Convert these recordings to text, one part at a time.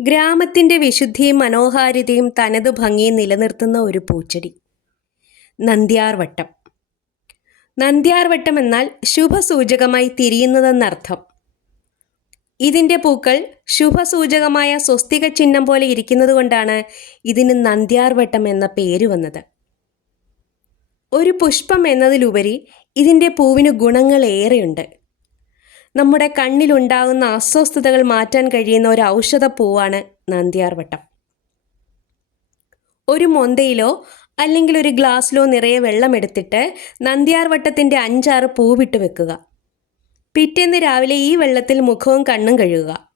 ഗ്രാമത്തിന്റെ വിശുദ്ധിയും മനോഹാരിതയും തനത് ഭംഗിയും നിലനിർത്തുന്ന ഒരു പൂച്ചെടി. നന്ദ്യാർവട്ടം. നന്ദ്യാർവട്ടം എന്നാൽ ശുഭസൂചകമായി തിരിയുന്നതെന്നർത്ഥം. ഇതിന്റെ പൂക്കൾ ശുഭസൂചകമായ സ്വസ്തിക ചിഹ്നം പോലെ ഇരിക്കുന്നത് കൊണ്ടാണ് ഇതിന് നന്ദ്യാർവട്ടം എന്ന പേര് വന്നത്. ഒരു പുഷ്പം എന്നതിലുപരി ഇതിന്റെ പൂവിന് ഗുണങ്ങൾ ഏറെയുണ്ട് നമ്മുടെ കണ്ണിലുണ്ടാകുന്ന അസ്വസ്ഥതകൾ മാറ്റാൻ കഴിയുന്ന ഒരു ഔഷധ പൂവാണ് നന്ദിയാർവട്ടം. ഒരു മൊന്തയിലോ അല്ലെങ്കിൽ ഒരു ഗ്ലാസ്സിലോ നിറയെ വെള്ളമെടുത്തിട്ട് നന്ദിയാർവട്ടത്തിന്റെ അഞ്ചാറ് പൂവിട്ട് വെക്കുക. പിറ്റേന്ന് രാവിലെ ഈ വെള്ളത്തിൽ മുഖവും കണ്ണും കഴുകുക.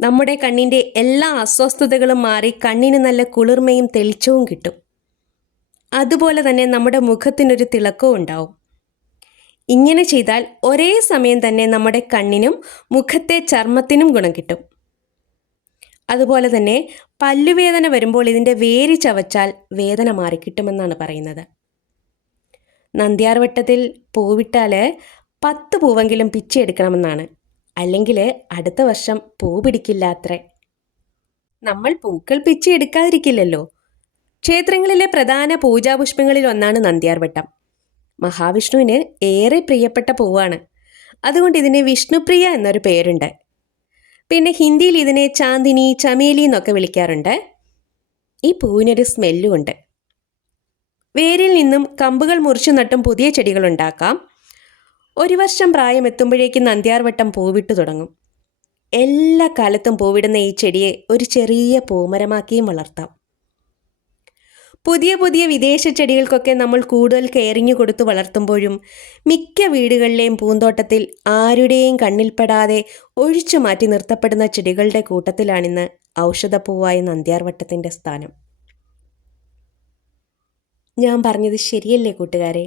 നമ്മുടെ കണ്ണിന്റെ എല്ലാ അസ്വസ്ഥതകളും മാറി കണ്ണിന് നല്ല കുളിർമയും തെളിച്ചവും കിട്ടും. അതുപോലെ തന്നെ നമ്മുടെ മുഖത്തിനൊരു തിളക്കവും ഉണ്ടാവും. ഇങ്ങനെ ചെയ്താൽ ഒരേ സമയം തന്നെ നമ്മുടെ കണ്ണിനും മുഖത്തെ ചർമ്മത്തിനും ഗുണം കിട്ടും. അതുപോലെ തന്നെ പല്ലുവേദന വരുമ്പോൾ ഇതിന്റെ വേര് ചവച്ചാൽ വേദന മാറിക്കിട്ടുമെന്നാണ് പറയുന്നത്. നന്ദ്യാർവട്ടത്തിൽ പൂവിട്ടാൽ പത്ത് പൂവെങ്കിലും പിച്ചെടുക്കണമെന്നാണ് അല്ലെങ്കിൽ അടുത്ത വർഷം പൂ പിടിക്കില്ല അത്രേ. നമ്മൾ പൂക്കൾ പിച്ചെടുക്കാതിരിക്കില്ലല്ലോ ക്ഷേത്രങ്ങളിലെ പ്രധാന പൂജാപുഷ്പങ്ങളിൽ ഒന്നാണ് നന്ദ്യാർവട്ടം മഹാവിഷ്ണുവിന് ഏറെ പ്രിയപ്പെട്ട പൂവാണ്. അതുകൊണ്ട് ഇതിന് വിഷ്ണുപ്രിയ എന്നൊരു പേരുണ്ട്. പിന്നെ ഹിന്ദിയിൽ ഇതിനെ ചാന്ദിനി ചമേലി എന്നൊക്കെ വിളിക്കാറുണ്ട്. ഈ പൂവിനൊരു സ്മെല്ലും ഉണ്ട്. വേരിൽ നിന്നും കമ്പുകൾ മുറിച്ചു നട്ടും പുതിയ ചെടികൾ ഉണ്ടാക്കാം. ഒരു വർഷം പ്രായം എത്തുമ്പോഴേക്കും നന്ദ്യാർവട്ടം പൂവിട്ടു തുടങ്ങും. എല്ലാ കാലത്തും പൂവിടുന്ന ഈ ചെടിയെ ഒരു ചെറിയ പൂമരമാക്കിയും വളർത്താം. പുതിയ പുതിയ വിദേശ ചെടികൾക്കൊക്കെ നമ്മൾ കൂടുതൽ കെയറിങ് കൊടുത്ത് വളർത്തുമ്പോഴും മിക്ക വീടുകളിലെയും പൂന്തോട്ടത്തിൽ ആരുടെയും കണ്ണിൽപ്പെടാതെ ഒഴിച്ചു മാറ്റി നിർത്തപ്പെടുന്ന ചെടികളുടെ കൂട്ടത്തിലാണിന്ന് ഔഷധപ്പൂവായ നന്ദ്യാർവട്ടത്തിന്റെ സ്ഥാനം. ഞാൻ പറഞ്ഞത് ശരിയല്ലേ കൂട്ടുകാരെ?